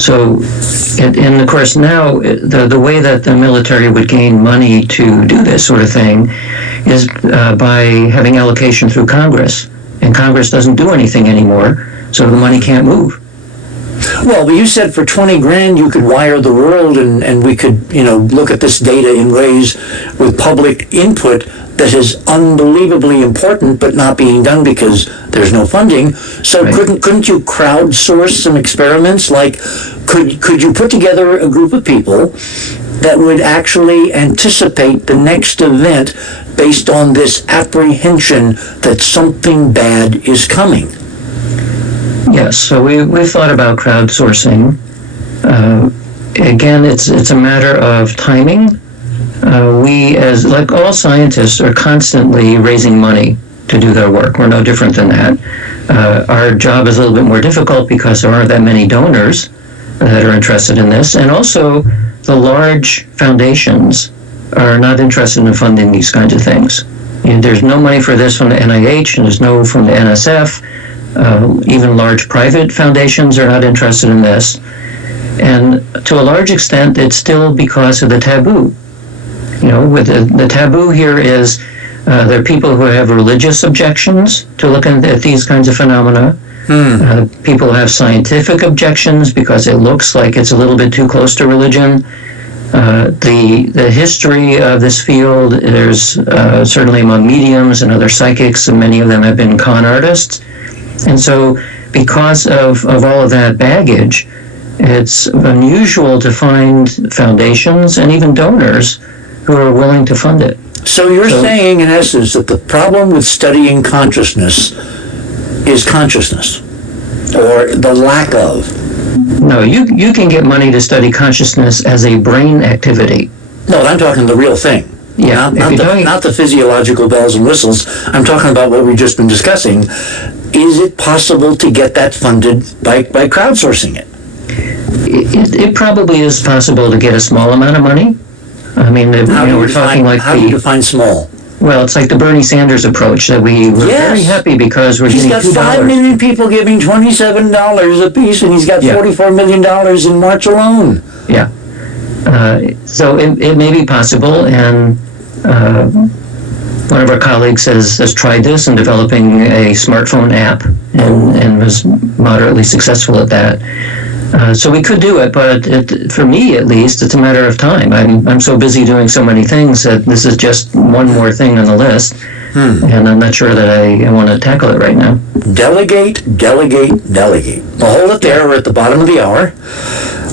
So, and of course now, the way that the military would gain money to do this sort of thing is by having allocation through Congress. And Congress doesn't do anything anymore, so the money can't move. Well, but you said for 20 grand you could wire the world and we could, look at this data in ways with public input that is unbelievably important but not being done because there's no funding. So right. couldn't you crowdsource some experiments? Like, could you put together a group of people that would actually anticipate the next event based on this apprehension that something bad is coming? Yes, so we've thought about crowdsourcing. Again, it's a matter of timing. We, as like all scientists, are constantly raising money to do their work. We're no different than that. Our job is a little bit more difficult because there aren't that many donors that are interested in this, and also the large foundations are not interested in funding these kinds of things. There's no money for this from the NIH, and there's no from the NSF. Even large private foundations are not interested in this. And to a large extent, it's still because of the taboo. With the taboo here is there are people who have religious objections to looking at these kinds of phenomena. People have scientific objections because it looks like it's a little bit too close to religion. The history of this field, there's certainly among mediums and other psychics, and many of them have been con artists. And so because of all of that baggage, it's unusual to find foundations and even donors who are willing to fund it. So you're saying, in essence, that the problem with studying consciousness is consciousness, or the lack of. No, you can get money to study consciousness as a brain activity. No, I'm talking the real thing. Yeah, not the physiological bells and whistles. I'm talking about what we've just been discussing. Is it possible to get that funded by crowdsourcing it? It probably is possible to get a small amount of money. I mean, we're talking like how do you define small? Well, it's like the Bernie Sanders approach that we were very happy because we're getting $2. He's got 5 million people giving $27 a piece, and he's got $44 million in March alone. Yeah. So it may be possible, and one of our colleagues has tried this in developing a smartphone app and was moderately successful at that. So we could do it, but for me at least, it's a matter of time. I'm so busy doing so many things that this is just one more thing on the list, and I'm not sure that I want to tackle it right now. Delegate, delegate, delegate. We'll hold it there. We're at the bottom of the hour.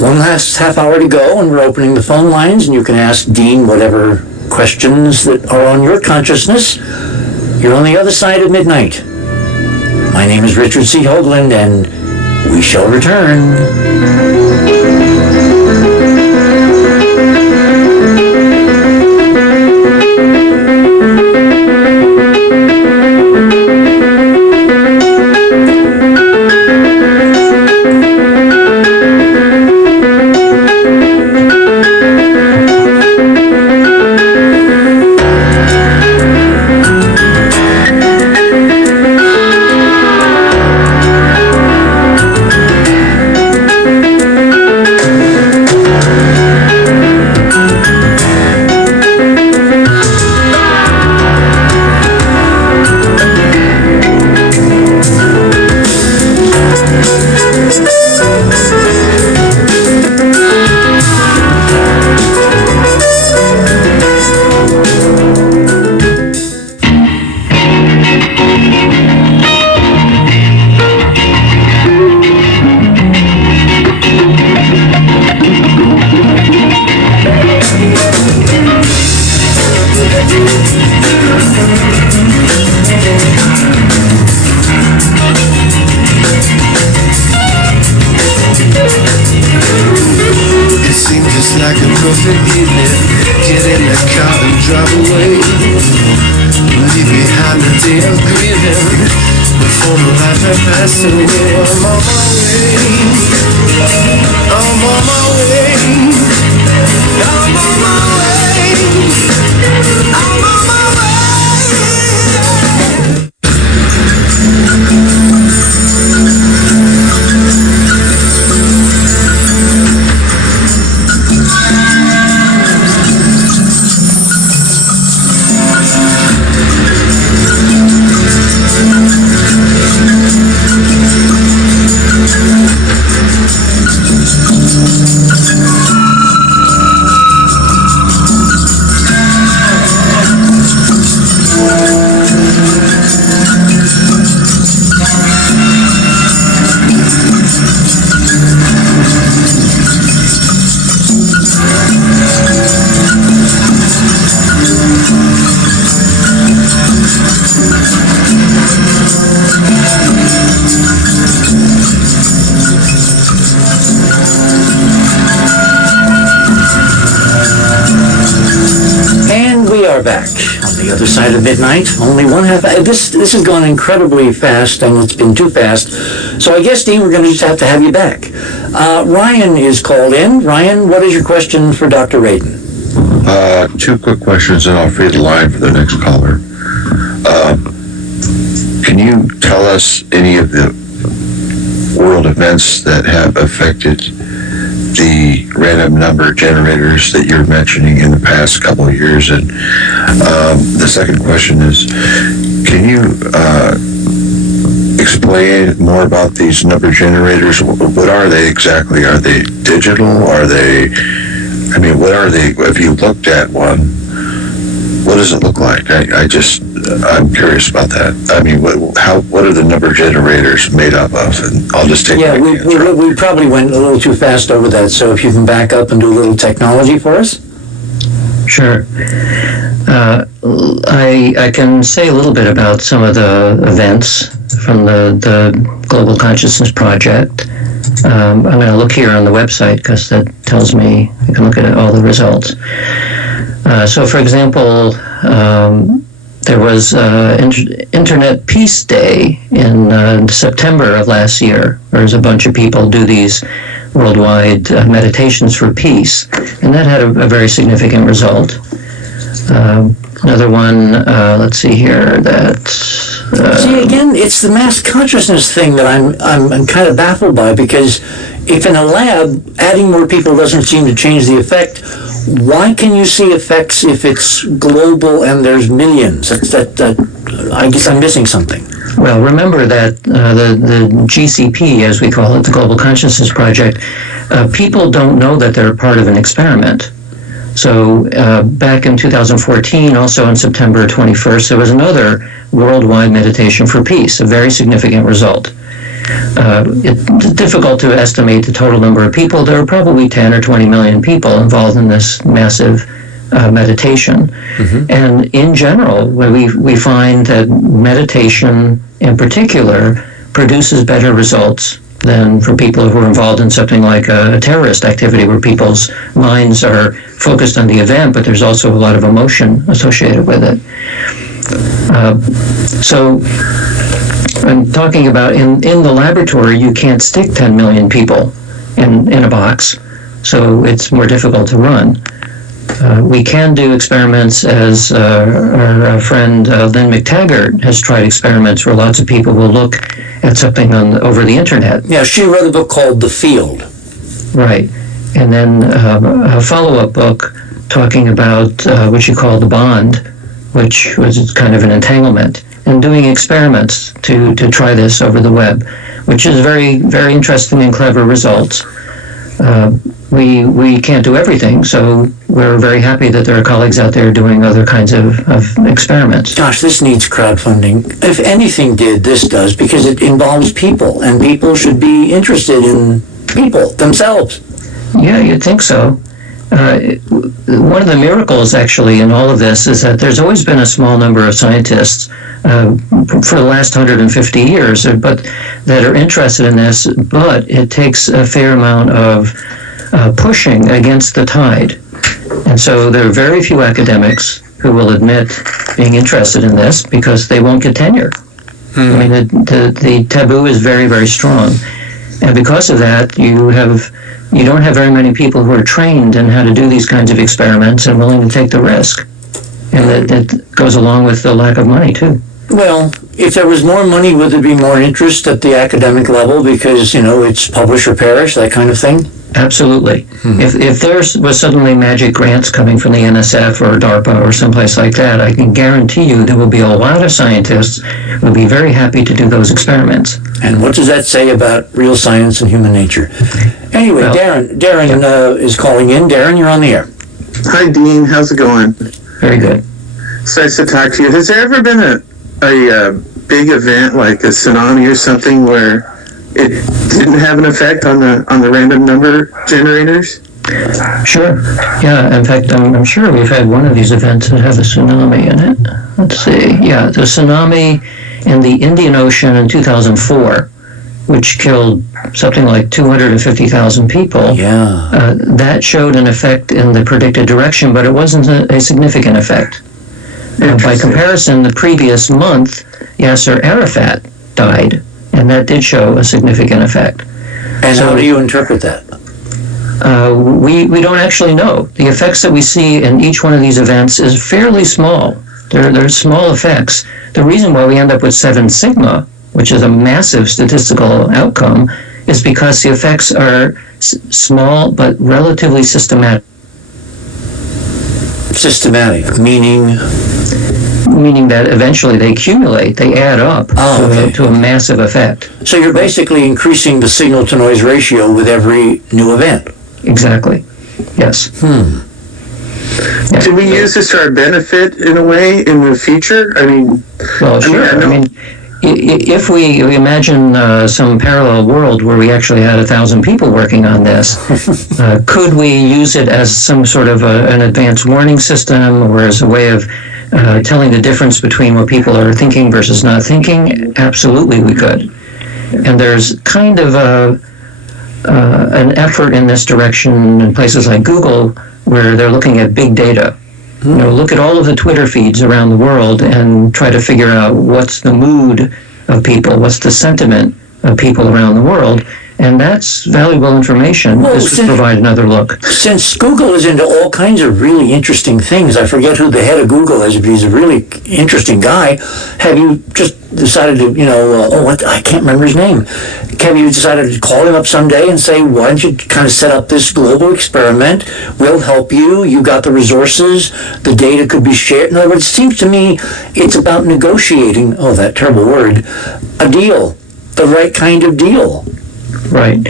One last half hour to go, and we're opening the phone lines, and you can ask Dean whatever questions that are on your consciousness. You're on the other side of midnight. My name is Richard C. Hoagland, and we shall return. are back on the other side of midnight. Only one half. This has gone incredibly fast, and it's been too fast. So I guess, Dean, we're going to just have to have you back. Ryan is called in. Ryan, what is your question for Dr. Radin? Two quick questions, and I'll free the line for the next caller. Can you tell us any of the world events that have affected the random number generators that you're mentioning in the past couple of years? And the second question is, can you explain more about these number generators? What are they exactly? Are they digital? Are they, I mean, what are they? If you looked at one, what does it look like? I'm curious about that. I mean, what are the number generators made up of? And I'll just take we probably went a little too fast over that, so if you can back up and do a little technology for us. Sure. I can say a little bit about some of the events from the Global Consciousness Project. I'm going to look here on the website because that tells me I can look at all the results. So, for example, there was Internet Peace Day in September of last year. There was a bunch of people do these worldwide meditations for peace, and that had a very significant result. Another one, let's see here, See, again, it's the mass consciousness thing that I'm kind of baffled by, because if in a lab adding more people doesn't seem to change the effect, why can you see effects if it's global and there's millions? I guess I'm missing something. Well, remember that the GCP, as we call it, the Global Consciousness Project, people don't know that they're part of an experiment. So back in 2014, also on September 21st, there was another worldwide meditation for peace, a very significant result. It's difficult to estimate the total number of people. There are probably 10 or 20 million people involved in this massive meditation. Mm-hmm. And in general, we find that meditation in particular produces better results than for people who are involved in something like a terrorist activity where people's minds are focused on the event, but there's also a lot of emotion associated with it. So I'm talking about in the laboratory, you can't stick 10 million people in a box, so it's more difficult to run. We can do experiments, as our friend Lynn McTaggart has tried experiments where lots of people will look at something over the internet. Yeah, she wrote a book called The Field. Right. And then a follow-up book talking about what she called The Bond, which was kind of an entanglement, and doing experiments to try this over the web, which is very, very interesting and clever results. We can't do everything, so we're very happy that there are colleagues out there doing other kinds of experiments. Gosh, this needs crowdfunding. If anything did, this does, because it involves people, and people should be interested in people themselves. Yeah, you'd think so. One of the miracles, actually, in all of this is that there's always been a small number of scientists for the last 150 years, but that are interested in this, but it takes a fair amount of pushing against the tide. And so there are very few academics who will admit being interested in this because they won't get tenure. I mean, the taboo is very, very strong. And because of that, you don't have very many people who are trained in how to do these kinds of experiments and willing to take the risk. And that goes along with the lack of money, too. Well, if there was more money, would there be more interest at the academic level because, it's publish or perish, that kind of thing? Absolutely. If there was suddenly magic grants coming from the NSF or DARPA or someplace like that, I can guarantee you there will be a lot of scientists who will be very happy to do those experiments. And what does that say about real science and human nature? Anyway, well, Darren is calling in. Darren, you're on the air. Hi, Dean. How's it going? Very good. It's nice to talk to you. Has there ever been a big event like a tsunami or something where it didn't have an effect on the random number generators? Sure. Yeah. In fact, I'm sure we've had one of these events that has a tsunami in it. Let's see. Yeah, the tsunami in the Indian Ocean in 2004, which killed something like 250,000 people. Yeah. That showed an effect in the predicted direction, but it wasn't a significant effect. By Interesting. comparison, the previous month, Yasser Arafat died, and that did show a significant effect. And how do you interpret that? We don't actually know. The effects that we see in each one of these events is fairly small. They're small effects. The reason why we end up with 7 sigma, which is a massive statistical outcome, is because the effects are small but relatively systematic. Systematic, meaning? Meaning that eventually they accumulate, they add up to a massive effect. So you're basically increasing the signal-to-noise ratio with every new event. Exactly. Yes. Yeah. Can we use this to our benefit in a way in the future? I mean, Well, sure. I know- If we imagine some parallel world where we actually had 1,000 people working on this, could we use it as some sort of an advanced warning system, or as a way of telling the difference between what people are thinking versus not thinking? Absolutely, we could. And there's kind of an effort in this direction in places like Google, where they're looking at big data. You know, look at all of the Twitter feeds around the world and try to figure out what's the mood of people, what's the sentiment of people around the world, and that's valuable information. Well, This would provide another look. Since Google is into all kinds of really interesting things, I forget who the head of Google is, but he's a really interesting guy. Have you just decided to, I can't remember his name. Have you decided to call him up someday and say, why don't you kind of set up this global experiment? We'll help you. You got the resources. The data could be shared. In other words, it seems to me it's about negotiating, that terrible word, a deal, the right kind of deal. Right.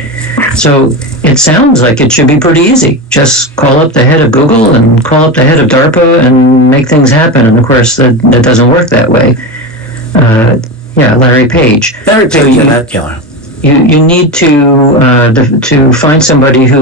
So it sounds like it should be pretty easy. Just call up the head of Google and call up the head of DARPA and make things happen. And of course, that doesn't work that way. Larry Page. Larry Page, So you need to find somebody who